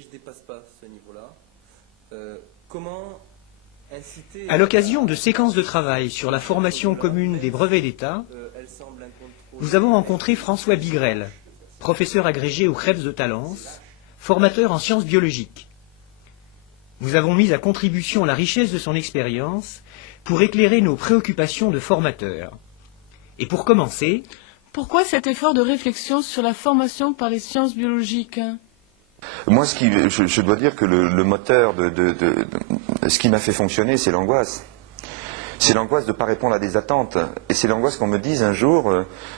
et je ne dépasse pas ce niveau-là. Comment inciter... À l'occasion de séquences de travail sur la formation commune des brevets d'État, nous avons rencontré François Bigrel, professeur agrégé au Crèbes de Talence, formateur en sciences biologiques. Nous avons mis à contribution la richesse de son expérience pour éclairer nos préoccupations de formateurs. Et pour commencer... Pourquoi cet effort de réflexion sur la formation par les sciences biologiques? Moi, je dois dire que le moteur ce qui m'a fait fonctionner, c'est l'angoisse. C'est l'angoisse de ne pas répondre à des attentes. Et c'est l'angoisse qu'on me dise un jour,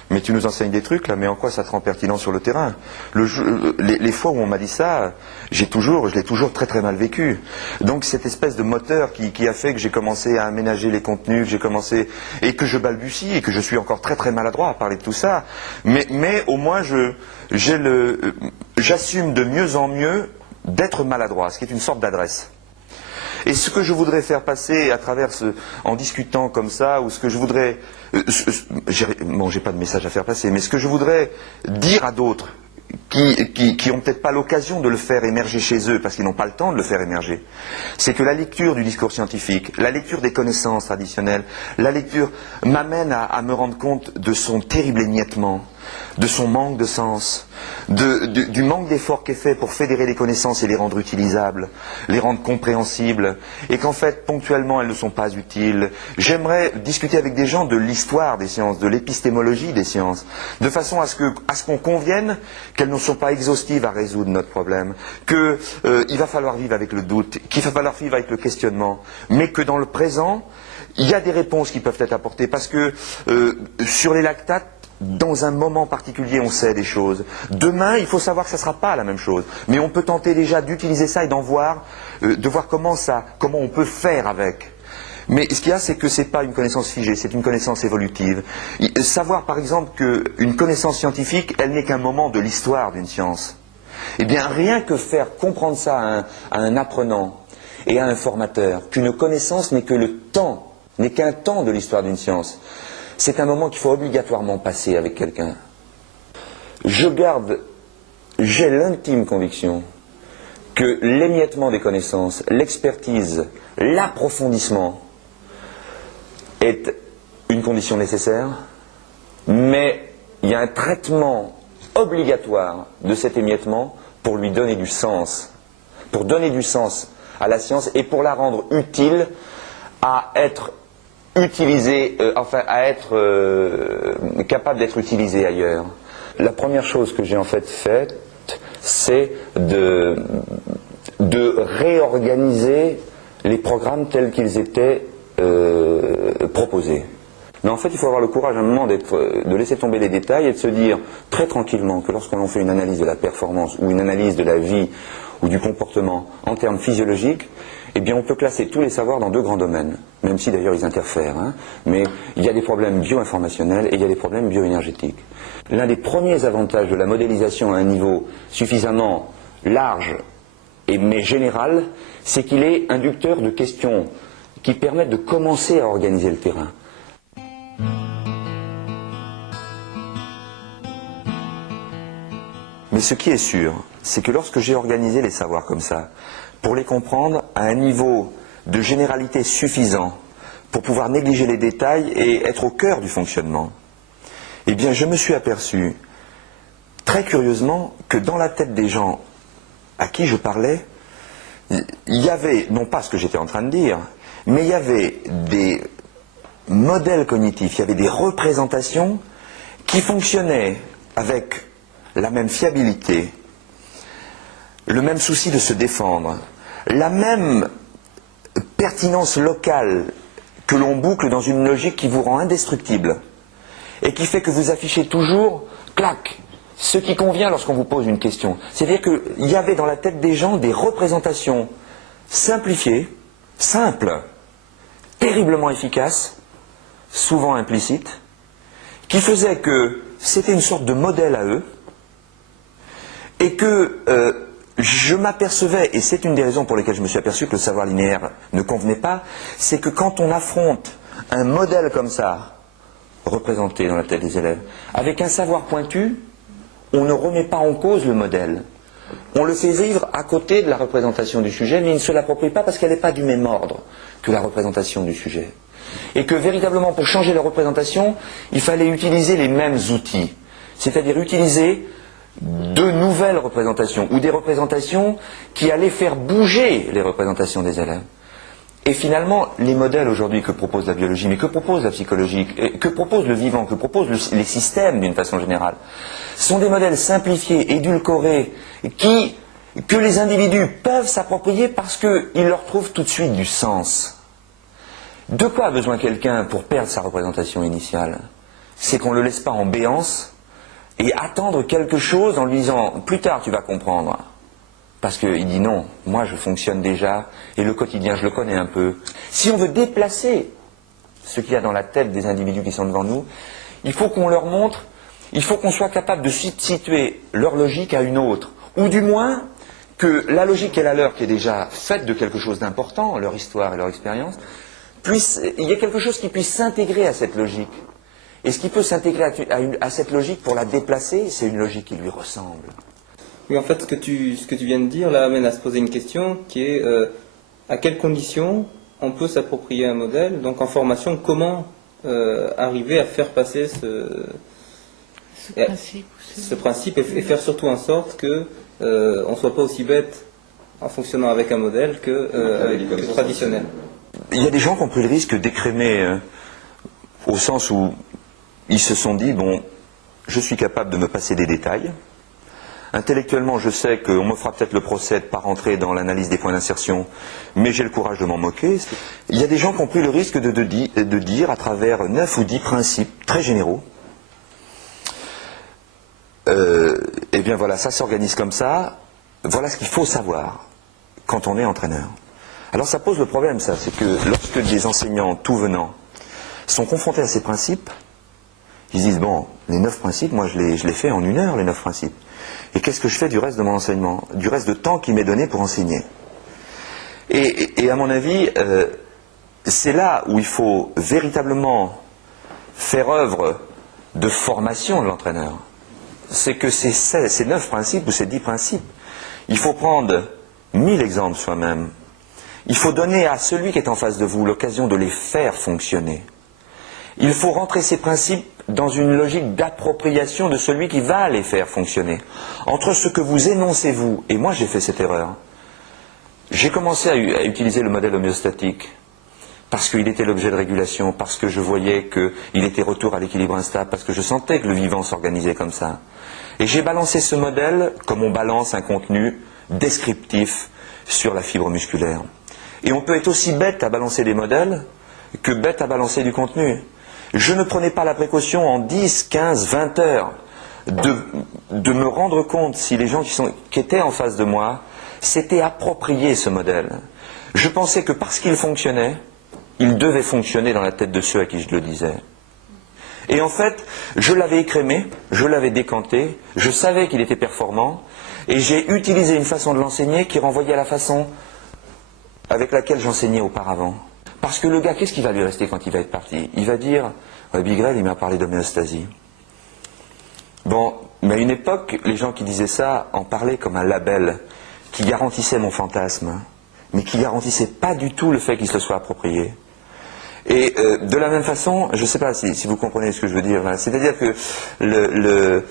mais tu nous enseignes des trucs là, mais en quoi ça te rend pertinent sur le terrain? Les fois où on m'a dit ça, je l'ai toujours très très mal vécu. Donc cette espèce de moteur qui a fait que j'ai commencé à aménager les contenus, que j'ai commencé, et que je balbutie, et que je suis encore très très maladroit à parler de tout ça. Mais au moins j'assume de mieux en mieux d'être maladroit, ce qui est une sorte d'adresse. Et ce que je voudrais faire passer à travers en discutant comme ça, ou ce que je voudrais... bon, j'ai pas de message à faire passer, mais ce que je voudrais dire à d'autres, qui n'ont peut-être pas l'occasion de le faire émerger chez eux, parce qu'ils n'ont pas le temps de le faire émerger, c'est que la lecture du discours scientifique, la lecture des connaissances traditionnelles, la lecture m'amène à me rendre compte de son terrible émiettement, de son manque de sens, du manque d'effort qui est fait pour fédérer les connaissances et les rendre utilisables, les rendre compréhensibles, et qu'en fait, ponctuellement, elles ne sont pas utiles. J'aimerais discuter avec des gens de l'histoire des sciences, de l'épistémologie des sciences, de façon à ce qu'on convienne qu'elles ne sont pas exhaustives à résoudre notre problème, qu'il va falloir vivre avec le doute, qu'il va falloir vivre avec le questionnement, mais que dans le présent, il y a des réponses qui peuvent être apportées, parce que sur les lactates, dans un moment particulier, on sait des choses. Demain, il faut savoir que ça ne sera pas la même chose. Mais on peut tenter déjà d'utiliser ça et de voir comment on peut faire avec. Mais ce qu'il y a, c'est que ce n'est pas une connaissance figée, c'est une connaissance évolutive. Savoir, par exemple, qu'une connaissance scientifique, elle n'est qu'un moment de l'histoire d'une science. Eh bien, rien que faire comprendre ça à un apprenant et à un formateur, qu'une connaissance n'est que le temps, n'est qu'un temps de l'histoire d'une science. C'est un moment qu'il faut obligatoirement passer avec quelqu'un. J'ai l'intime conviction que l'émiettement des connaissances, l'expertise, l'approfondissement est une condition nécessaire, mais il y a un traitement obligatoire de cet émiettement pour lui donner du sens, pour donner du sens à la science et pour la rendre utile à être capable d'être utilisé ailleurs. La première chose que j'ai en fait faite, c'est de réorganiser les programmes tels qu'ils étaient proposés. Mais en fait, il faut avoir le courage à un moment de laisser tomber les détails et de se dire très tranquillement que lorsqu'on fait une analyse de la performance ou une analyse de la vie ou du comportement en termes physiologiques, eh bien on peut classer tous les savoirs dans deux grands domaines, même si d'ailleurs ils interfèrent, hein. Mais il y a des problèmes bio-informationnels et il y a des problèmes bioénergétiques. L'un des premiers avantages de la modélisation à un niveau suffisamment large mais général, c'est qu'il est inducteur de questions qui permettent de commencer à organiser le terrain. Mais ce qui est sûr, c'est que lorsque j'ai organisé les savoirs comme ça, pour les comprendre à un niveau de généralité suffisant pour pouvoir négliger les détails et être au cœur du fonctionnement, eh bien je me suis aperçu très curieusement que dans la tête des gens à qui je parlais, il y avait, non pas ce que j'étais en train de dire, mais il y avait des modèles cognitifs, il y avait des représentations qui fonctionnaient avec la même fiabilité, le même souci de se défendre, la même pertinence locale que l'on boucle dans une logique qui vous rend indestructible et qui fait que vous affichez toujours, clac, ce qui convient lorsqu'on vous pose une question. C'est-à-dire qu'il y avait dans la tête des gens des représentations simplifiées, simples, terriblement efficaces, souvent implicites, qui faisaient que c'était une sorte de modèle à eux et que je m'apercevais, et c'est une des raisons pour lesquelles je me suis aperçu que le savoir linéaire ne convenait pas, c'est que quand on affronte un modèle comme ça, représenté dans la tête des élèves, avec un savoir pointu, on ne remet pas en cause le modèle. on le fait vivre à côté de la représentation du sujet, mais il ne se l'approprie pas parce qu'elle n'est pas du même ordre que la représentation du sujet. Et que véritablement, pour changer la représentation, il fallait utiliser les mêmes outils. C'est-à-dire utiliser de nouvelles représentations, ou des représentations qui allaient faire bouger les représentations des élèves. Et finalement, les modèles aujourd'hui que propose la biologie, mais que propose la psychologie, que propose le vivant, que proposent les systèmes d'une façon générale, sont des modèles simplifiés, édulcorés, que les individus peuvent s'approprier parce qu'ils leur trouvent tout de suite du sens. De quoi a besoin quelqu'un pour perdre sa représentation initiale? C'est qu'on ne le laisse pas en béance et attendre quelque chose en lui disant « plus tard tu vas comprendre ». Parce qu'il dit non, moi je fonctionne déjà, et le quotidien je le connais un peu. Si on veut déplacer ce qu'il y a dans la tête des individus qui sont devant nous, il faut qu'on leur montre, il faut qu'on soit capable de situer leur logique à une autre. Ou du moins, que la logique et la leur, qui est déjà faite de quelque chose d'important, leur histoire et leur expérience, il y a quelque chose qui puisse s'intégrer à cette logique. Et ce qui peut s'intégrer à cette logique pour la déplacer, c'est une logique qui lui ressemble. Oui, en fait, ce que tu viens de dire là amène à se poser une question qui est à quelles conditions on peut s'approprier un modèle. Donc en formation, comment arriver à faire passer ce principe et faire surtout en sorte que on ne soit pas aussi bête en fonctionnant avec un modèle que traditionnel. Il y a des gens qui ont pris le risque d'écrémer au sens où ils se sont dit, bon, je suis capable de me passer des détails. Intellectuellement, je sais qu'on me fera peut-être le procès de ne pas rentrer dans l'analyse des points d'insertion, mais j'ai le courage de m'en moquer. Il y a des gens qui ont pris le risque de dire, à travers 9 ou 10 principes très généraux, eh bien voilà, ça s'organise comme ça, voilà ce qu'il faut savoir quand on est entraîneur. Alors ça pose le problème, ça, c'est que lorsque des enseignants tout venant sont confrontés à ces principes, ils disent, bon, les 9 principes, moi je les fais en 1 heure, les 9 principes. Et qu'est-ce que je fais du reste de mon enseignement, du reste de temps qui m'est donné pour enseigner? Et à mon avis, c'est là où il faut véritablement faire œuvre de formation de l'entraîneur. C'est que ces 9 principes ou ces 10 principes, il faut prendre 1000 exemples soi-même. Il faut donner à celui qui est en face de vous l'occasion de les faire fonctionner. Il faut rentrer ces principes dans une logique d'appropriation de celui qui va les faire fonctionner. Entre ce que vous énoncez vous, et moi j'ai fait cette erreur, j'ai commencé à utiliser le modèle homéostatique, parce qu'il était l'objet de régulation, parce que je voyais qu'il était retour à l'équilibre instable, parce que je sentais que le vivant s'organisait comme ça. Et j'ai balancé ce modèle comme on balance un contenu descriptif sur la fibre musculaire. Et on peut être aussi bête à balancer des modèles que bête à balancer du contenu. Je ne prenais pas la précaution en 10, 15, 20 heures de me rendre compte si les gens qui étaient en face de moi s'étaient appropriés ce modèle. Je pensais que parce qu'il fonctionnait, il devait fonctionner dans la tête de ceux à qui je le disais. Et en fait, je l'avais écrémé, je l'avais décanté, je savais qu'il était performant, et j'ai utilisé une façon de l'enseigner qui renvoyait à la façon avec laquelle j'enseignais auparavant. Parce que le gars, qu'est-ce qui va lui rester quand il va être parti? Il va dire, Bigrel, il m'a parlé d'homéostasie. Bon, mais à une époque, les gens qui disaient ça en parlaient comme un label qui garantissait mon fantasme, mais qui garantissait pas du tout le fait qu'il se le soit approprié. Et de la même façon, je ne sais pas si vous comprenez ce que je veux dire, c'est-à-dire que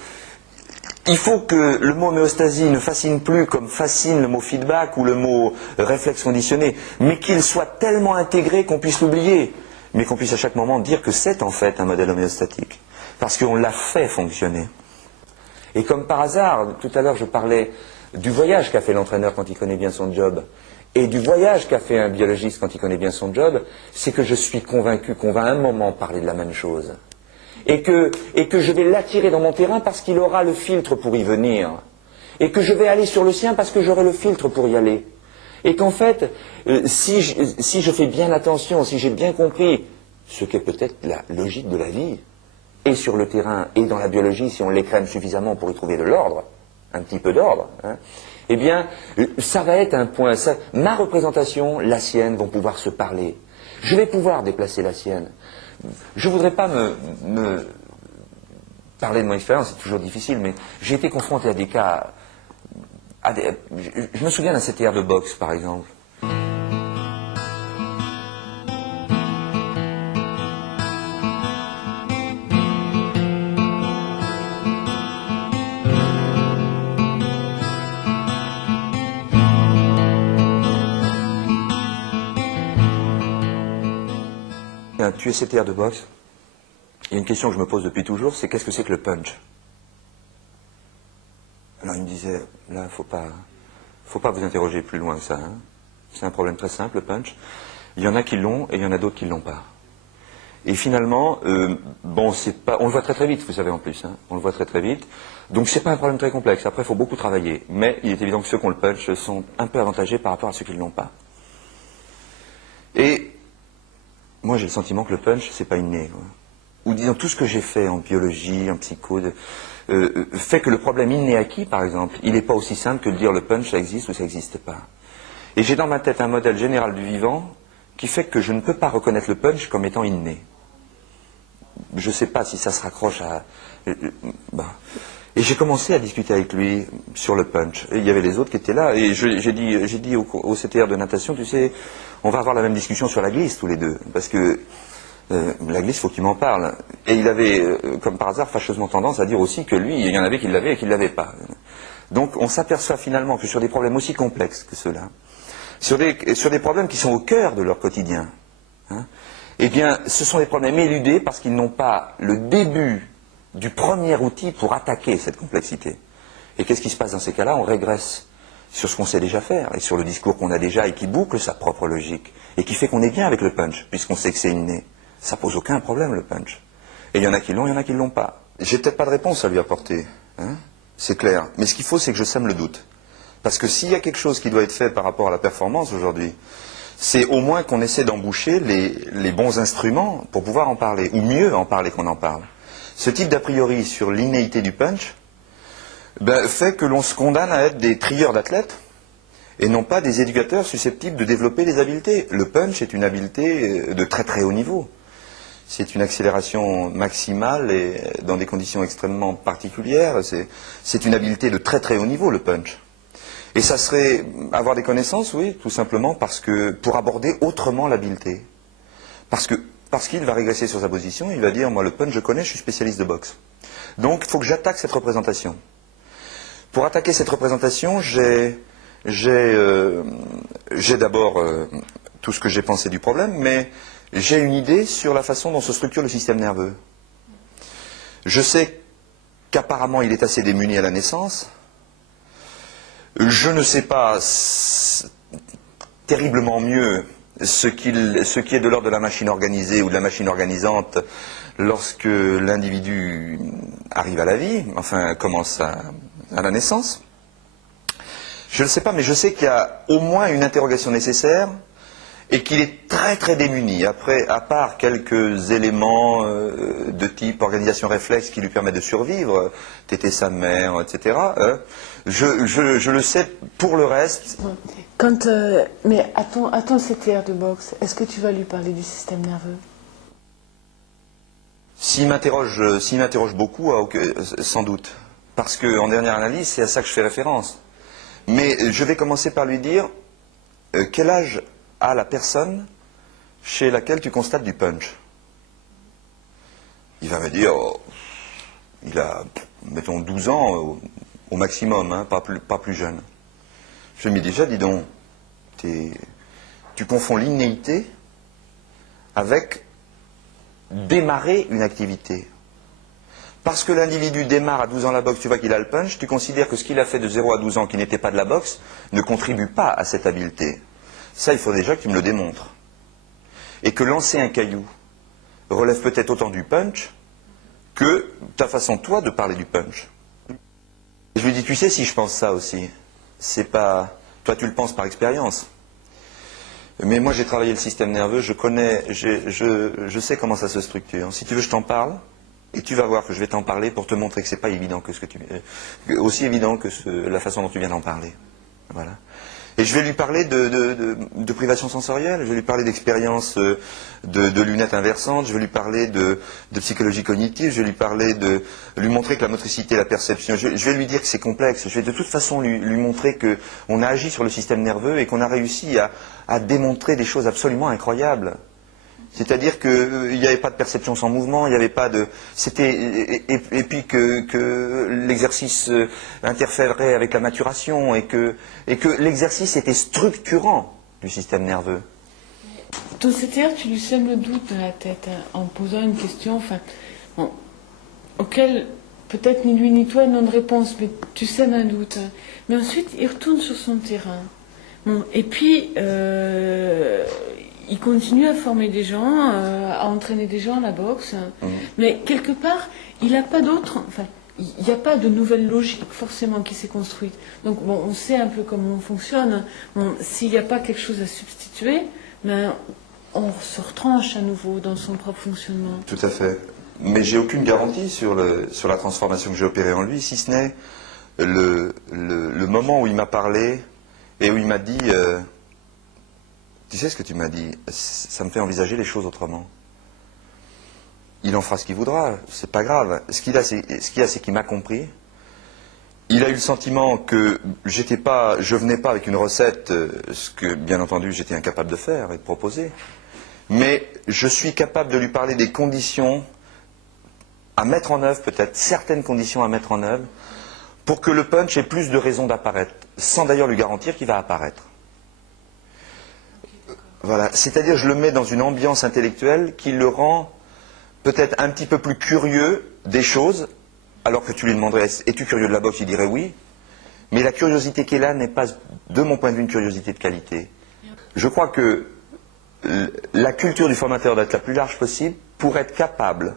il faut que le mot homéostasie ne fascine plus comme fascine le mot feedback ou le mot réflexe conditionné, mais qu'il soit tellement intégré qu'on puisse l'oublier, mais qu'on puisse à chaque moment dire que c'est en fait un modèle homéostatique, parce qu'on l'a fait fonctionner. Et comme par hasard, tout à l'heure je parlais du voyage qu'a fait l'entraîneur quand il connaît bien son job, et du voyage qu'a fait un biologiste quand il connaît bien son job, c'est que je suis convaincu qu'on va à un moment parler de la même chose. Et que je vais l'attirer dans mon terrain parce qu'il aura le filtre pour y venir. Et que je vais aller sur le sien parce que j'aurai le filtre pour y aller. Et qu'en fait, si je fais bien attention, si j'ai bien compris ce qu'est peut-être la logique de la vie, et sur le terrain, et dans la biologie, si on l'écrème suffisamment pour y trouver de l'ordre, un petit peu d'ordre, eh bien, ça va être un point. Ma représentation, la sienne, vont pouvoir se parler. Je vais pouvoir déplacer la sienne. Je ne voudrais pas me parler de mon expérience, c'est toujours difficile, mais j'ai été confronté à des cas Je me souviens d'un CTR de boxe, par exemple. Tu es CTR de boxe. Il y a une question que je me pose depuis toujours, c'est qu'est-ce que c'est que le punch? Alors il me disait, là, faut pas vous interroger plus loin que ça. Hein. C'est un problème très simple, le punch. Il y en a qui l'ont et il y en a d'autres qui ne l'ont pas. Et finalement, bon, c'est pas, on le voit très très vite, vous savez en plus. Hein, on le voit très très vite. Donc c'est pas un problème très complexe. Après, il faut beaucoup travailler. Mais il est évident que ceux qui ont le punch sont un peu avantagés par rapport à ceux qui ne l'ont pas. Et moi, j'ai le sentiment que le punch, c'est pas inné. Quoi. Ou disons, tout ce que j'ai fait en biologie, en psycho, fait que le problème inné acquis, par exemple, il n'est pas aussi simple que de dire le punch, ça existe ou ça n'existe pas. Et j'ai dans ma tête un modèle général du vivant qui fait que je ne peux pas reconnaître le punch comme étant inné. Je ne sais pas si ça se raccroche à... Et j'ai commencé à discuter avec lui sur le punch. Et il y avait les autres qui étaient là. Et j'ai dit au CTR de natation, tu sais, on va avoir la même discussion sur la glisse tous les deux. Parce que la glisse, il faut que tu m'en parles. Et il avait, comme par hasard, fâcheusement tendance à dire aussi que lui, il y en avait qui l'avaient et qui ne l'avaient pas. Donc on s'aperçoit finalement que sur des problèmes aussi complexes que ceux-là, sur des problèmes qui sont au cœur de leur quotidien, hein, eh bien, ce sont des problèmes éludés parce qu'ils n'ont pas le début du premier outil pour attaquer cette complexité. Et qu'est-ce qui se passe dans ces cas-là? On régresse sur ce qu'on sait déjà faire, et sur le discours qu'on a déjà, et qui boucle sa propre logique, et qui fait qu'on est bien avec le punch, puisqu'on sait que c'est inné. Ça pose aucun problème, le punch. Et il y en a qui l'ont, il y en a qui ne l'ont pas. J'ai peut-être pas de réponse à lui apporter, hein, c'est clair. Mais ce qu'il faut, c'est que je sème le doute. Parce que s'il y a quelque chose qui doit être fait par rapport à la performance aujourd'hui, c'est au moins qu'on essaie d'emboucher les bons instruments pour pouvoir en parler, ou mieux en parler qu'on en parle. Ce type d'a priori sur l'innéité du punch fait que l'on se condamne à être des trieurs d'athlètes et non pas des éducateurs susceptibles de développer les habiletés. Le punch est une habileté de très très haut niveau. C'est une accélération maximale et dans des conditions extrêmement particulières. C'est une habileté de très très haut niveau, le punch. Et ça serait avoir des connaissances, oui, tout simplement pour aborder autrement l'habileté. Parce qu'il va régresser sur sa position, il va dire, moi le punch je connais, je suis spécialiste de boxe. Donc il faut que j'attaque cette représentation. Pour attaquer cette représentation, j'ai d'abord tout ce que j'ai pensé du problème, mais j'ai une idée sur la façon dont se structure le système nerveux. Je sais qu'apparemment il est assez démuni à la naissance. Je ne sais pas terriblement mieux ce qui est de l'ordre de la machine organisée ou de la machine organisante lorsque l'individu arrive à la vie, enfin commence à la naissance. Je ne sais pas, mais je sais qu'il y a au moins une interrogation nécessaire et qu'il est très très démuni. Après, à part quelques éléments de type organisation réflexe qui lui permettent de survivre, téter sa mère, etc., je le sais pour le reste. Mais à ton CTR de boxe, est-ce que tu vas lui parler du système nerveux? S'il m'interroge beaucoup, sans doute. Parce qu'en dernière analyse, c'est à ça que je fais référence. Mais je vais commencer par lui dire quel âge a la personne chez laquelle tu constates du punch. Il va me dire, il a, mettons, 12 ans au maximum, hein, pas plus jeune. Je lui dis déjà, dis donc, tu confonds l'innéité avec démarrer une activité. Parce que l'individu démarre à 12 ans la boxe, tu vois qu'il a le punch, tu considères que ce qu'il a fait de 0 à 12 ans qui n'était pas de la boxe ne contribue pas à cette habileté. Ça, il faut déjà que tu me le démontres. Et que lancer un caillou relève peut-être autant du punch que ta façon, toi, de parler du punch. Je lui dis, tu sais, si je pense ça aussi, c'est pas... Toi, tu le penses par expérience. Mais moi, j'ai travaillé le système nerveux, je sais comment ça se structure. Si tu veux, je t'en parle. Et tu vas voir que je vais t'en parler pour te montrer que c'est pas évident que aussi évident que la façon dont tu viens d'en parler. Voilà. Et je vais lui parler de privation sensorielle, je vais lui parler d'expérience de lunettes inversantes, je vais lui parler de psychologie cognitive, je vais lui parler lui montrer que la motricité, la perception, je vais lui dire que c'est complexe, je vais de toute façon lui montrer qu'on a agi sur le système nerveux et qu'on a réussi à démontrer des choses absolument incroyables. C'est-à-dire qu'il n'y avait pas de perception sans mouvement, il n'y avait pas de... Et puis que l'exercice interférait avec la maturation et que l'exercice était structurant du système nerveux. Dans cette ère, tu lui sèmes le doute dans la tête, hein, en posant une question auquel peut-être ni lui ni toi n'ont de réponse, mais tu sèmes un doute. Hein. Mais ensuite, il retourne sur son terrain. Bon, et puis... il continue à former des gens, à entraîner des gens à la boxe, mais quelque part, il n'a pas d'autre... Enfin, il n'y a pas de nouvelle logique forcément qui s'est construite. Donc, bon, on sait un peu comment on fonctionne. Bon, s'il n'y a pas quelque chose à substituer, ben, on se retranche à nouveau dans son propre fonctionnement. Tout à fait. Mais j'ai aucune garantie sur la transformation que j'ai opérée en lui, si ce n'est le moment où il m'a parlé et où il m'a dit... Tu sais ce que tu m'as dit, ça me fait envisager les choses autrement. Il en fera ce qu'il voudra, c'est pas grave. Ce qu'il y a, c'est qu'il m'a compris. Il a eu le sentiment que je venais pas avec une recette, ce que, bien entendu, j'étais incapable de faire et de proposer. Mais je suis capable de lui parler des conditions à mettre en œuvre, peut-être certaines conditions à mettre en œuvre, pour que le punch ait plus de raisons d'apparaître, sans d'ailleurs lui garantir qu'il va apparaître. Voilà, c'est-à-dire je le mets dans une ambiance intellectuelle qui le rend peut-être un petit peu plus curieux des choses, alors que tu lui demanderais « es-tu curieux de la boxe ?» il dirait oui, mais la curiosité qui est là n'est pas, de mon point de vue, une curiosité de qualité. Je crois que la culture du formateur doit être la plus large possible pour être capable,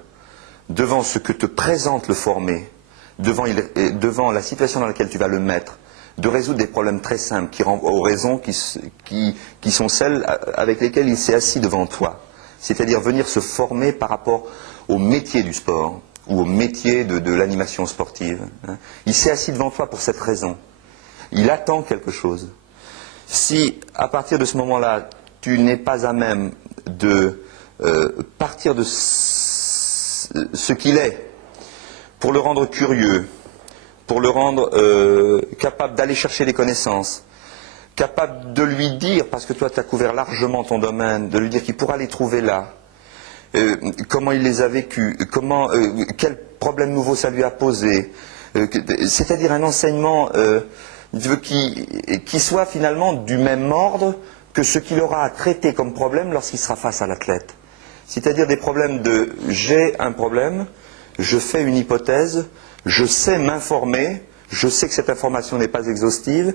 devant ce que te présente le formé, devant la situation dans laquelle tu vas le mettre, de résoudre des problèmes très simples qui renvoient aux raisons qui sont celles avec lesquelles il s'est assis devant toi. C'est-à-dire venir se former par rapport au métier du sport ou au métier de l'animation sportive. Il s'est assis devant toi pour cette raison. Il attend quelque chose. Si, à partir de ce moment-là, tu n'es pas à même de partir de ce qu'il est pour le rendre curieux, pour le rendre capable d'aller chercher les connaissances, capable de lui dire, parce que toi tu as couvert largement ton domaine, de lui dire qu'il pourra les trouver là, comment il les a vécus, quel problème nouveau ça lui a posé, c'est-à-dire un enseignement qui soit finalement du même ordre que ce qu'il aura à traiter comme problème lorsqu'il sera face à l'athlète. C'est-à-dire des problèmes de « j'ai un problème, je fais une hypothèse », je sais m'informer, je sais que cette information n'est pas exhaustive,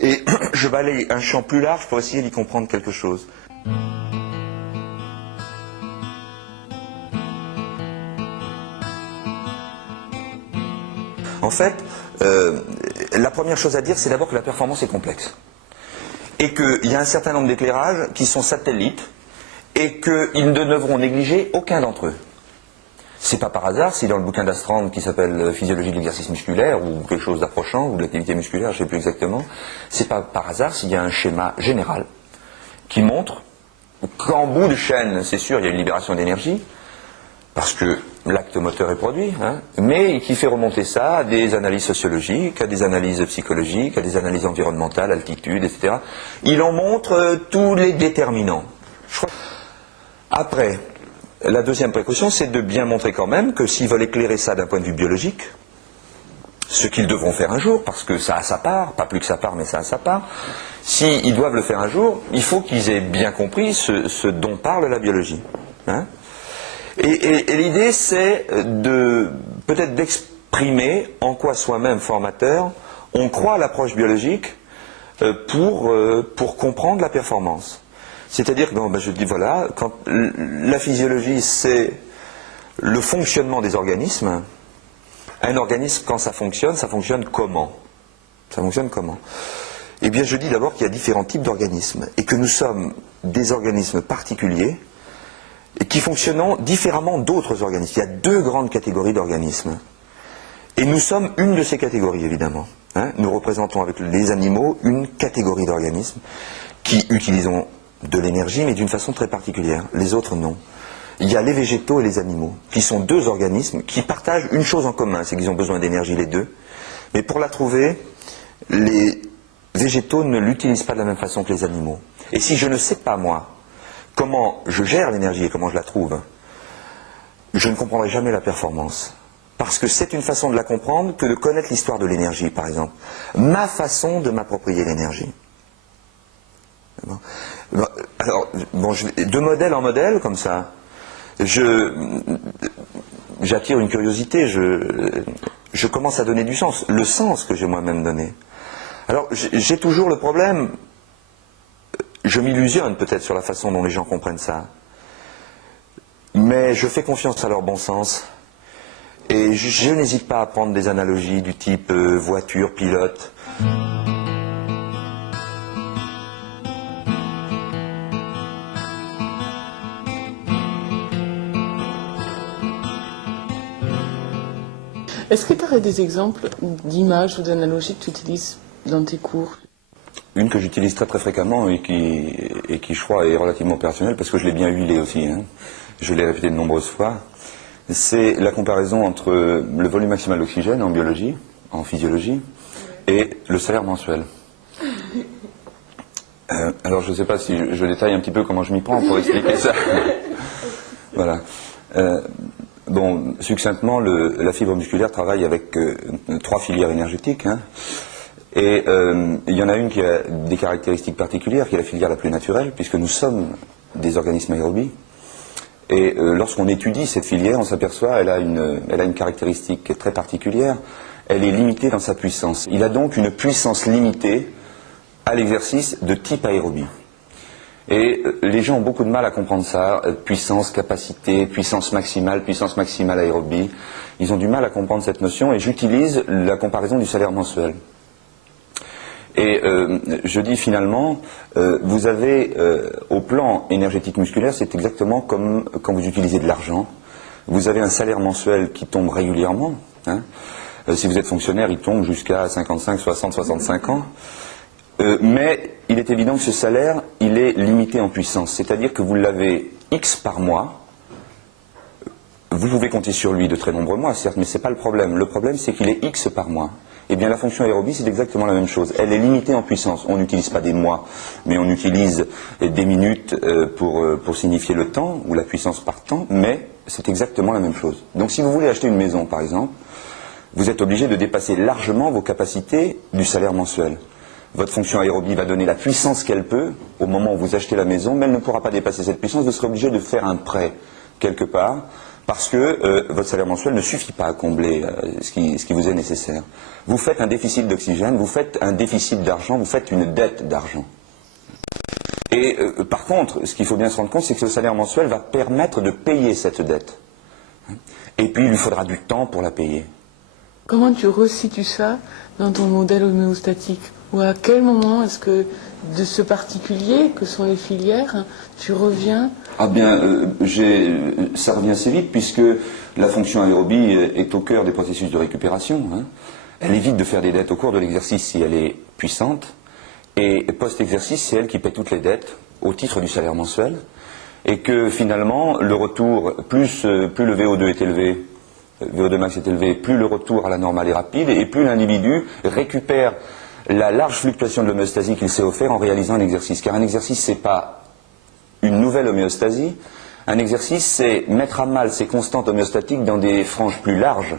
et je vais aller un champ plus large pour essayer d'y comprendre quelque chose. En fait, la première chose à dire, c'est d'abord que la performance est complexe. Et qu'il y a un certain nombre d'éclairages qui sont satellites, et qu'ils ne devront négliger aucun d'entre eux. C'est pas par hasard si dans le bouquin d'Astrand qui s'appelle Physiologie de l'exercice musculaire ou quelque chose d'approchant ou de l'activité musculaire, je ne sais plus exactement, c'est pas par hasard s'il y a un schéma général qui montre qu'en bout de chaîne, c'est sûr, il y a une libération d'énergie parce que l'acte moteur est produit, mais qui fait remonter ça à des analyses sociologiques, à des analyses psychologiques, à des analyses environnementales, altitude, etc. Il en montre tous les déterminants. Après, la deuxième précaution, c'est de bien montrer quand même que s'ils veulent éclairer ça d'un point de vue biologique, ce qu'ils devront faire un jour, parce que ça a sa part, pas plus que sa part, mais ça a sa part, s'ils doivent le faire un jour, il faut qu'ils aient bien compris ce dont parle la biologie. Et l'idée, c'est peut-être d'exprimer en quoi soi-même formateur, on croit à l'approche biologique pour comprendre la performance. C'est-à-dire que je dis voilà, quand la physiologie c'est le fonctionnement des organismes, un organisme quand ça fonctionne comment? Ça fonctionne comment? Eh bien je dis d'abord qu'il y a différents types d'organismes et que nous sommes des organismes particuliers et qui fonctionnent différemment d'autres organismes. Il y a deux grandes catégories d'organismes. Et nous sommes une de ces catégories évidemment. Hein, nous représentons avec les animaux une catégorie d'organismes qui utilisent de l'énergie, mais d'une façon très particulière. Les autres, non. Il y a les végétaux et les animaux, qui sont deux organismes qui partagent une chose en commun, c'est qu'ils ont besoin d'énergie les deux. Mais pour la trouver, les végétaux ne l'utilisent pas de la même façon que les animaux. Et si je ne sais pas, moi, comment je gère l'énergie et comment je la trouve, je ne comprendrai jamais la performance. Parce que c'est une façon de la comprendre que de connaître l'histoire de l'énergie, par exemple. Ma façon de m'approprier l'énergie. Alors, bon, de modèle en modèle, comme ça, j'attire une curiosité, je commence à donner du sens, le sens que j'ai moi-même donné. Alors, j'ai toujours le problème, je m'illusionne peut-être sur la façon dont les gens comprennent ça, mais je fais confiance à leur bon sens. Et je n'hésite pas à prendre des analogies du type voiture, pilote. Est-ce que tu aurais des exemples d'images ou d'analogies que tu utilises dans tes cours? Une que j'utilise très très fréquemment et qui je crois est relativement opérationnelle parce que je l'ai bien huilée aussi, hein. Je l'ai répété de nombreuses fois. C'est la comparaison entre le volume maximal d'oxygène en biologie, en physiologie, et le salaire mensuel. Alors je ne sais pas si je détaille un petit peu comment je m'y prends pour expliquer ça. Voilà. Bon, succinctement, la fibre musculaire travaille avec 3 filières énergétiques, hein. Et il y en a une qui a des caractéristiques particulières, qui est la filière la plus naturelle, puisque nous sommes des organismes aérobies. Et lorsqu'on étudie cette filière, on s'aperçoit qu'elle a une caractéristique très particulière. Elle est limitée dans sa puissance. Il a donc une puissance limitée à l'exercice de type aérobie. Et les gens ont beaucoup de mal à comprendre ça. Puissance, capacité, puissance maximale aérobie. Ils ont du mal à comprendre cette notion et j'utilise la comparaison du salaire mensuel. Et je dis finalement, vous avez au plan énergétique musculaire, c'est exactement comme quand vous utilisez de l'argent. Vous avez un salaire mensuel qui tombe régulièrement, hein. Si vous êtes fonctionnaire, il tombe jusqu'à 55, 60, 65 ans. Mais il est évident que ce salaire, il est limité en puissance. C'est-à-dire que vous l'avez X par mois. Vous pouvez compter sur lui de très nombreux mois, certes, mais ce n'est pas le problème. Le problème, c'est qu'il est X par mois. Eh bien, la fonction aérobie, c'est exactement la même chose. Elle est limitée en puissance. On n'utilise pas des mois, mais on utilise des minutes pour signifier le temps, ou la puissance par temps, mais c'est exactement la même chose. Donc, si vous voulez acheter une maison, par exemple, vous êtes obligé de dépasser largement vos capacités du salaire mensuel. Votre fonction aérobie va donner la puissance qu'elle peut au moment où vous achetez la maison, mais elle ne pourra pas dépasser cette puissance. Vous serez obligé de faire un prêt quelque part, parce que votre salaire mensuel ne suffit pas à combler ce qui vous est nécessaire. Vous faites un déficit d'oxygène, vous faites un déficit d'argent, vous faites une dette d'argent. Et par contre, ce qu'il faut bien se rendre compte, c'est que le salaire mensuel va permettre de payer cette dette. Et puis, il lui faudra du temps pour la payer. Comment tu resitues ça dans ton modèle homéostatique? Ou à quel moment est-ce que de ce particulier que sont les filières, tu reviens? Ah bien, ça revient assez vite puisque la fonction aérobie est au cœur des processus de récupération, hein. Elle évite de faire des dettes au cours de l'exercice si elle est puissante, et post-exercice, c'est elle qui paie toutes les dettes au titre du salaire mensuel, et que finalement, le retour, plus le VO2 est élevé, VO2 max est élevé, plus le retour à la normale est rapide, et plus l'individu récupère la large fluctuation de l'homéostasie qu'il s'est offert en réalisant un exercice. Car un exercice, ce n'est pas une nouvelle homéostasie. Un exercice, c'est mettre à mal ces constantes homéostatiques dans des franges plus larges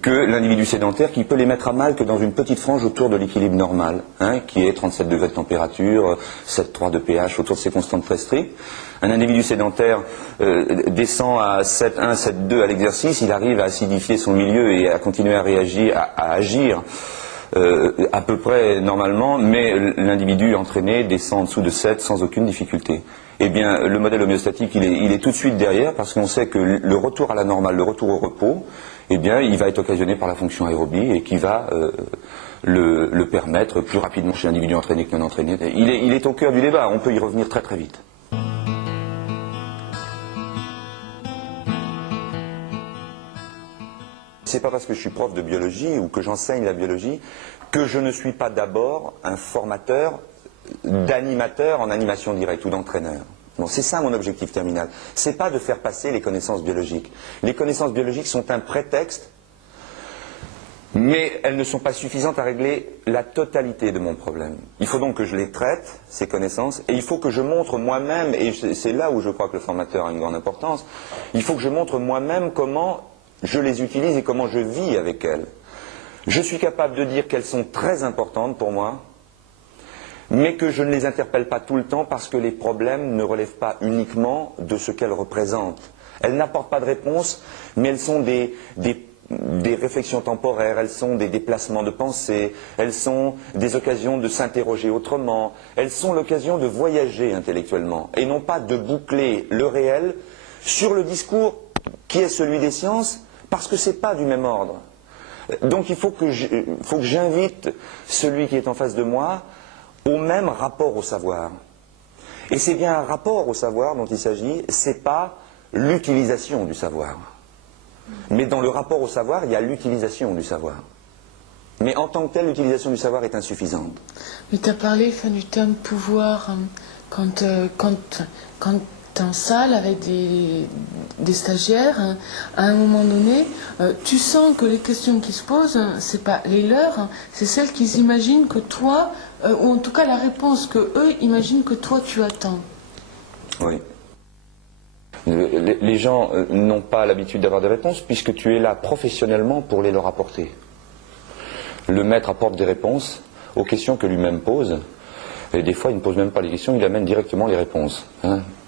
que l'individu sédentaire qui peut les mettre à mal que dans une petite frange autour de l'équilibre normal, hein, qui est 37 degrés de température, 7,3 de pH, autour de ces constantes très strictes. Un individu sédentaire descend à 7,1, 7,2 à l'exercice, il arrive à acidifier son milieu et à continuer à réagir, à agir à peu près normalement, mais l'individu entraîné descend en dessous de 7 sans aucune difficulté. Eh bien, le modèle homéostatique, il est tout de suite derrière parce qu'on sait que le retour à la normale, le retour au repos, eh bien, il va être occasionné par la fonction aérobie et qui va le permettre plus rapidement chez l'individu entraîné que non entraîné. Il est au cœur du débat, on peut y revenir très très vite. c'est pas parce que je suis prof de biologie ou que j'enseigne la biologie que je ne suis pas d'abord un formateur d'animateur en animation directe ou d'entraîneur. Bon, c'est ça mon objectif terminal. C'est pas de faire passer les connaissances biologiques. Les connaissances biologiques sont un prétexte, mais elles ne sont pas suffisantes à régler la totalité de mon problème. Il faut donc que je les traite, ces connaissances, et il faut que je montre moi-même, et c'est là où je crois que le formateur a une grande importance, il faut que je montre moi-même comment je les utilise et comment je vis avec elles. Je suis capable de dire qu'elles sont très importantes pour moi, mais que je ne les interpelle pas tout le temps parce que les problèmes ne relèvent pas uniquement de ce qu'elles représentent. Elles n'apportent pas de réponse, mais elles sont des réflexions temporaires, elles sont des déplacements de pensée, elles sont des occasions de s'interroger autrement, elles sont l'occasion de voyager intellectuellement, et non pas de boucler le réel sur le discours qui est celui des sciences, parce que ce n'est pas du même ordre. Donc il faut que j'invite celui qui est en face de moi au même rapport au savoir. Et c'est bien un rapport au savoir dont il s'agit, ce n'est pas l'utilisation du savoir. Mais dans le rapport au savoir, il y a l'utilisation du savoir. Mais en tant que telle, l'utilisation du savoir est insuffisante. Mais tu as parlé du terme pouvoir quand tu es en salle avec des stagiaires, à un moment donné, tu sens que les questions qui se posent, c'est pas les leurs, c'est celles qu'ils imaginent que toi, ou en tout cas la réponse que eux imaginent que toi tu attends. Oui. Les gens n'ont pas l'habitude d'avoir des réponses puisque tu es là professionnellement pour les leur apporter. Le maître apporte des réponses aux questions que lui-même pose. Et des fois, il ne pose même pas les questions, il amène directement les réponses.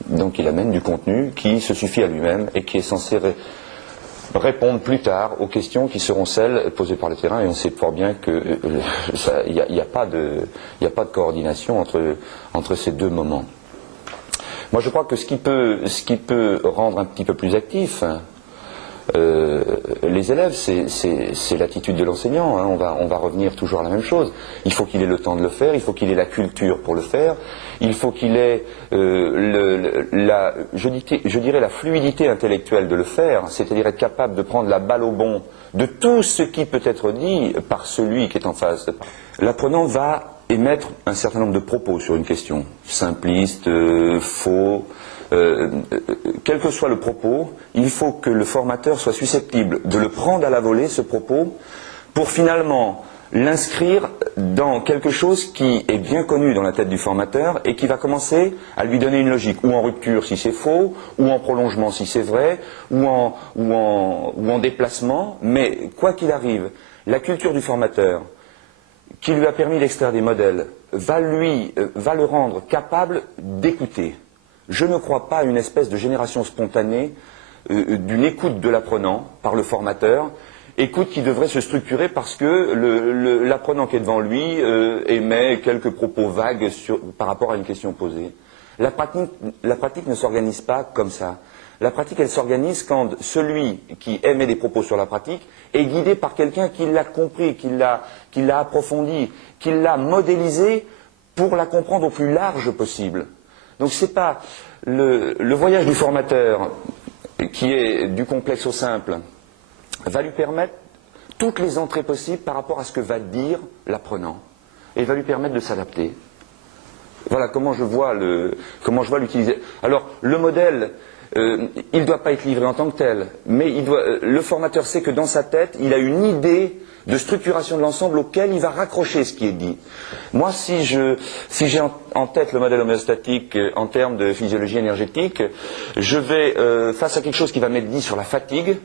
Donc il amène du contenu qui se suffit à lui-même et qui est censé répondre plus tard aux questions qui seront celles posées par le terrain. Et on sait fort bien qu'il n'y a pas de coordination entre ces deux moments. Moi, je crois que ce qui peut rendre un petit peu plus actif les élèves, c'est l'attitude de l'enseignant. On va revenir toujours à la même chose. Il faut qu'il ait le temps de le faire, il faut qu'il ait la culture pour le faire, il faut qu'il ait je dirais la fluidité intellectuelle de le faire, c'est-à-dire être capable de prendre la balle au bond de tout ce qui peut être dit par celui qui est en face. L'apprenant va émettre un certain nombre de propos sur une question, simpliste, faux, quel que soit le propos, il faut que le formateur soit susceptible de le prendre à la volée, ce propos, pour finalement l'inscrire dans quelque chose qui est bien connu dans la tête du formateur et qui va commencer à lui donner une logique, ou en rupture si c'est faux, ou en prolongement si c'est vrai, ou en déplacement, mais quoi qu'il arrive, la culture du formateur, qui lui a permis d'extraire des modèles, va le rendre capable d'écouter. Je ne crois pas à une espèce de génération spontanée d'une écoute de l'apprenant par le formateur, écoute qui devrait se structurer parce que l'apprenant qui est devant lui émet quelques propos vagues par rapport à une question posée. La pratique ne s'organise pas comme ça. La pratique, elle s'organise quand celui qui émet des propos sur la pratique est guidé par quelqu'un qui l'a compris, qui l'a approfondi, qui l'a modélisé pour la comprendre au plus large possible. Donc ce n'est pas le voyage du formateur qui est du complexe au simple, va lui permettre toutes les entrées possibles par rapport à ce que va dire l'apprenant et va lui permettre de s'adapter. Voilà comment je vois l'utiliser. Alors le modèle, il ne doit pas être livré en tant que tel, mais le formateur sait que dans sa tête, il a une idée de structuration de l'ensemble auquel il va raccrocher ce qui est dit. Moi, si j'ai en tête le modèle homéostatique en termes de physiologie énergétique, je vais, face à quelque chose qui va m'être dit sur la fatigue,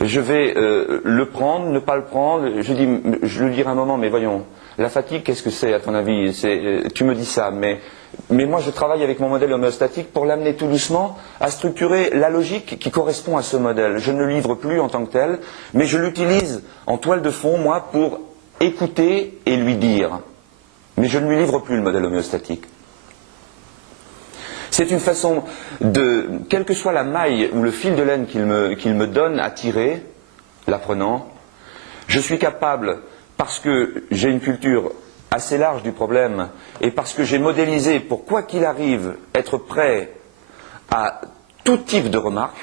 je vais le prendre, ne pas le prendre, je lui dirai un moment, mais voyons, la fatigue, qu'est-ce que c'est à ton avis? Tu me dis ça, mais moi je travaille avec mon modèle homéostatique pour l'amener tout doucement à structurer la logique qui correspond à ce modèle. Je ne le livre plus en tant que tel, mais je l'utilise en toile de fond, moi, pour écouter et lui dire. Mais je ne lui livre plus le modèle homéostatique. C'est une façon quelle que soit la maille ou le fil de laine qu'il me donne à tirer, l'apprenant, je suis capable, parce que j'ai une culture assez large du problème, et parce que j'ai modélisé pour quoi qu'il arrive, être prêt à tout type de remarques,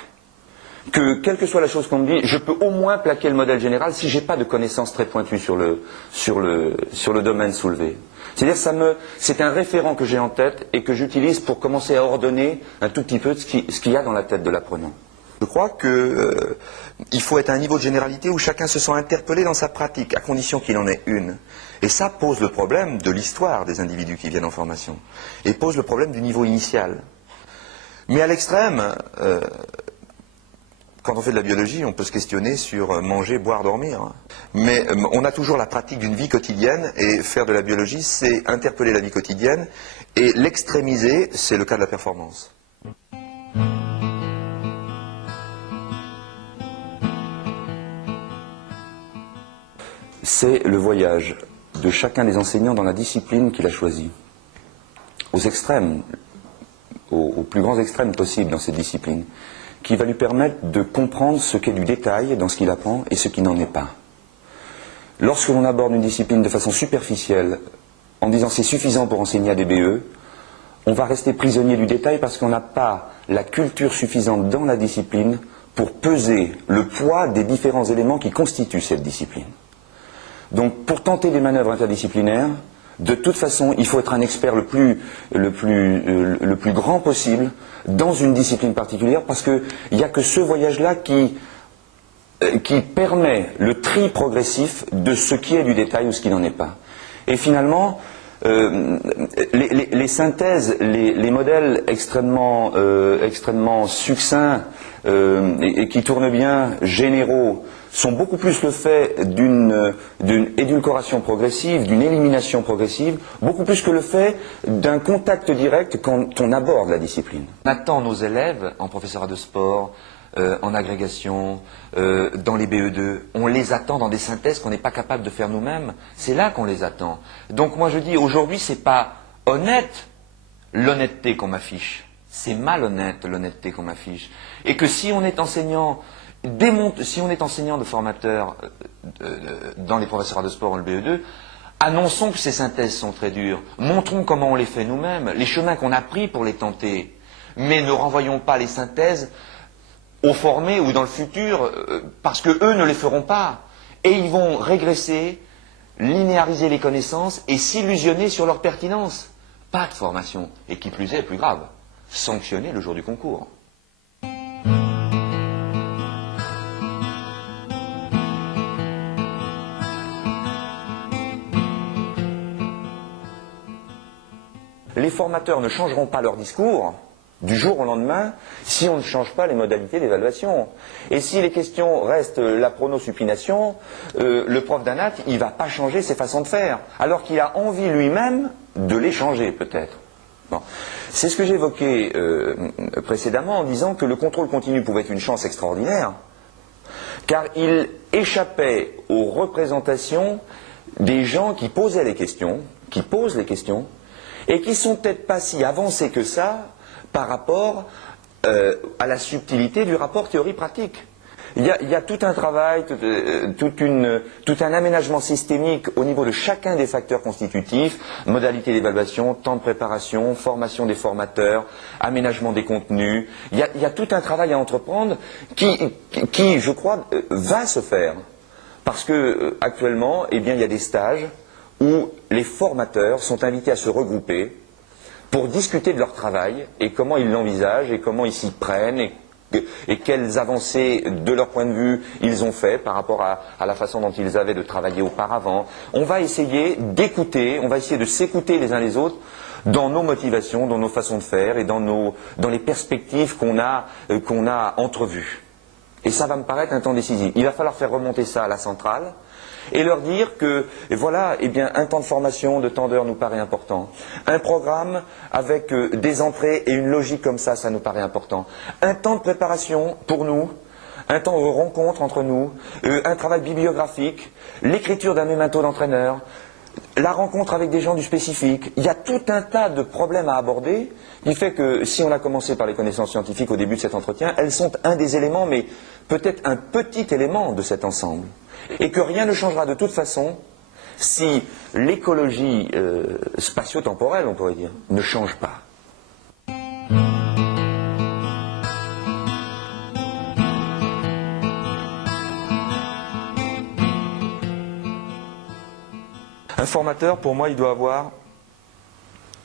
que, quelle que soit la chose qu'on me dit, je peux au moins plaquer le modèle général si je n'ai pas de connaissances très pointues sur le domaine soulevé. C'est-à-dire c'est un référent que j'ai en tête et que j'utilise pour commencer à ordonner un tout petit peu ce qu'il y a dans la tête de l'apprenant. Je crois qu'il faut être à un niveau de généralité où chacun se sent interpellé dans sa pratique, à condition qu'il en ait une. Et ça pose le problème de l'histoire des individus qui viennent en formation, et pose le problème du niveau initial. Mais à l'extrême, quand on fait de la biologie, on peut se questionner sur manger, boire, dormir. Mais on a toujours la pratique d'une vie quotidienne, et faire de la biologie, c'est interpeller la vie quotidienne, et l'extrémiser, c'est le cas de la performance. C'est le voyage de chacun des enseignants dans la discipline qu'il a choisie. Aux extrêmes, aux plus grands extrêmes possibles dans cette discipline, qui va lui permettre de comprendre ce qu'est du détail dans ce qu'il apprend et ce qui n'en est pas. Lorsque l'on aborde une discipline de façon superficielle, en disant c'est suffisant pour enseigner à des BE, on va rester prisonnier du détail parce qu'on n'a pas la culture suffisante dans la discipline pour peser le poids des différents éléments qui constituent cette discipline. Donc pour tenter des manœuvres interdisciplinaires, de toute façon, il faut être un expert le plus grand possible dans une discipline particulière, parce qu'il n'y a que ce voyage-là qui permet le tri progressif de ce qui est du détail ou ce qui n'en est pas. Et finalement, les synthèses, les modèles extrêmement succincts et qui tournent bien, généraux, sont beaucoup plus le fait d'une édulcoration progressive, d'une élimination progressive, beaucoup plus que le fait d'un contact direct quand on aborde la discipline. On attend nos élèves en professorat de sport, en agrégation, dans les BE2, on les attend dans des synthèses qu'on n'est pas capable de faire nous-mêmes. C'est là qu'on les attend. Donc moi je dis, aujourd'hui c'est pas honnête l'honnêteté qu'on m'affiche, c'est malhonnête l'honnêteté qu'on m'affiche. Et que si on est enseignant, si on est enseignant de formateur dans les professorats de sport ou le BE2, annonçons que ces synthèses sont très dures, montrons comment on les fait nous-mêmes, les chemins qu'on a pris pour les tenter, mais ne renvoyons pas les synthèses aux formés ou dans le futur, parce qu'eux ne les feront pas. Et ils vont régresser, linéariser les connaissances et s'illusionner sur leur pertinence. Pas de formation, et qui plus est, plus grave, sanctionner le jour du concours. Les formateurs ne changeront pas leur discours du jour au lendemain si on ne change pas les modalités d'évaluation. Et si les questions restent la pronosupination, le prof d'anat, il ne va pas changer ses façons de faire, alors qu'il a envie lui-même de les changer peut-être. Bon. C'est ce que j'évoquais précédemment en disant que le contrôle continu pouvait être une chance extraordinaire, car il échappait aux représentations des gens qui posaient les questions, qui posent les questions, et qui sont peut-être pas si avancés que ça par rapport à la subtilité du rapport théorie-pratique. Il y a tout un travail, tout un aménagement systémique au niveau de chacun des facteurs constitutifs, modalité d'évaluation, temps de préparation, formation des formateurs, aménagement des contenus. Il y a tout un travail à entreprendre qui je crois, va se faire. Parce que actuellement, eh bien, il y a des stages où les formateurs sont invités à se regrouper pour discuter de leur travail et comment ils l'envisagent et comment ils s'y prennent et quelles avancées de leur point de vue ils ont fait par rapport à la façon dont ils avaient de travailler auparavant. On va essayer d'écouter, on va essayer de s'écouter les uns les autres dans nos motivations, dans nos façons de faire et dans les perspectives qu'on a entrevues. Et ça va me paraître un temps décisif. Il va falloir faire remonter ça à la centrale et leur dire que, voilà, eh bien, un temps de formation de tant d'heures nous paraît important. Un programme avec des entrées et une logique comme ça nous paraît important. Un temps de préparation pour nous, un temps de rencontre entre nous, un travail bibliographique, l'écriture d'un mémento d'entraîneur, la rencontre avec des gens du spécifique. Il y a tout un tas de problèmes à aborder qui fait que si on a commencé par les connaissances scientifiques au début de cet entretien, elles sont un des éléments, mais peut-être un petit élément de cet ensemble. Et que rien ne changera de toute façon si l'écologie spatio-temporelle, on pourrait dire, ne change pas. Un formateur, pour moi, il doit avoir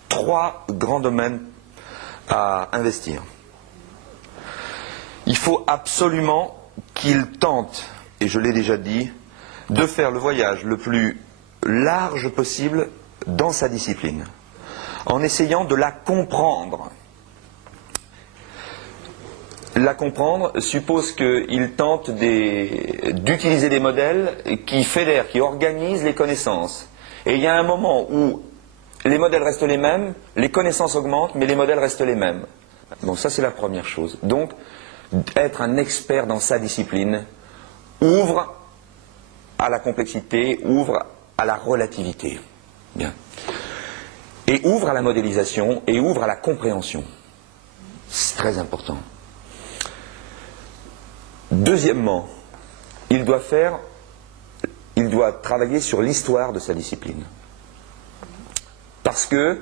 3 grands domaines à investir. Il faut absolument qu'il tente, et je l'ai déjà dit, de faire le voyage le plus large possible dans sa discipline, en essayant de la comprendre. La comprendre suppose qu'il tente d'utiliser des modèles qui fédèrent, qui organisent les connaissances. Et il y a un moment où les modèles restent les mêmes, les connaissances augmentent, mais les modèles restent les mêmes. Donc ça, c'est la première chose. Donc, être un expert dans sa discipline ouvre à la complexité, ouvre à la relativité. Bien. Et ouvre à la modélisation, et ouvre à la compréhension. C'est très important. Deuxièmement, il doit travailler sur l'histoire de sa discipline. Parce que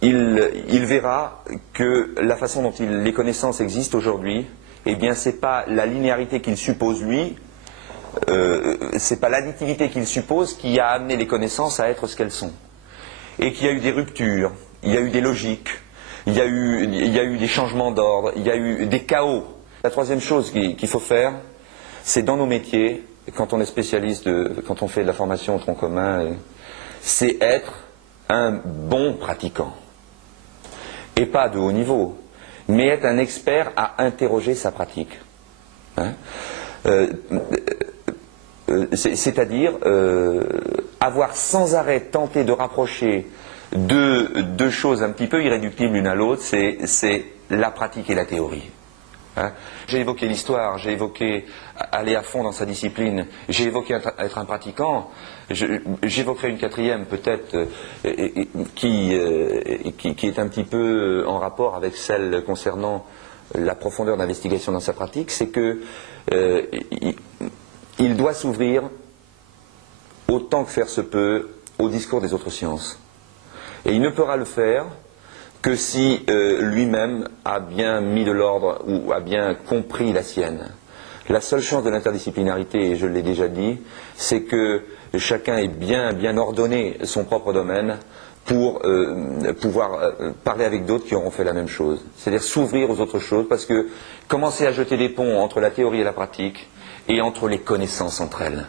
il verra que la façon dont les connaissances existent aujourd'hui, eh bien, c'est pas la linéarité qu'il suppose lui, c'est pas l'additivité qu'il suppose qui a amené les connaissances à être ce qu'elles sont. Et qu'il y a eu des ruptures, il y a eu des logiques, il y a eu des changements d'ordre, il y a eu des chaos. La troisième chose qu'il faut faire, c'est dans nos métiers, quand on est spécialiste, quand on fait de la formation au tronc commun, c'est être un bon pratiquant. Et pas de haut niveau, mais être un expert à interroger sa pratique. Hein, c'est-à-dire avoir sans arrêt tenté de rapprocher deux choses un petit peu irréductibles l'une à l'autre, c'est la pratique et la théorie. Hein, j'ai évoqué l'histoire, j'ai évoqué aller à fond dans sa discipline, j'ai évoqué être un pratiquant, j'évoquerai une quatrième peut-être qui est un petit peu en rapport avec celle concernant la profondeur d'investigation dans sa pratique, c'est que il doit s'ouvrir autant que faire se peut au discours des autres sciences. Et il ne pourra le faire que si lui-même a bien mis de l'ordre ou a bien compris la sienne. La seule chance de l'interdisciplinarité, et je l'ai déjà dit, c'est que chacun ait bien ordonné son propre domaine pour pouvoir parler avec d'autres qui auront fait la même chose. C'est-à-dire s'ouvrir aux autres choses, parce que commencer à jeter des ponts entre la théorie et la pratique, et entre les connaissances entre elles.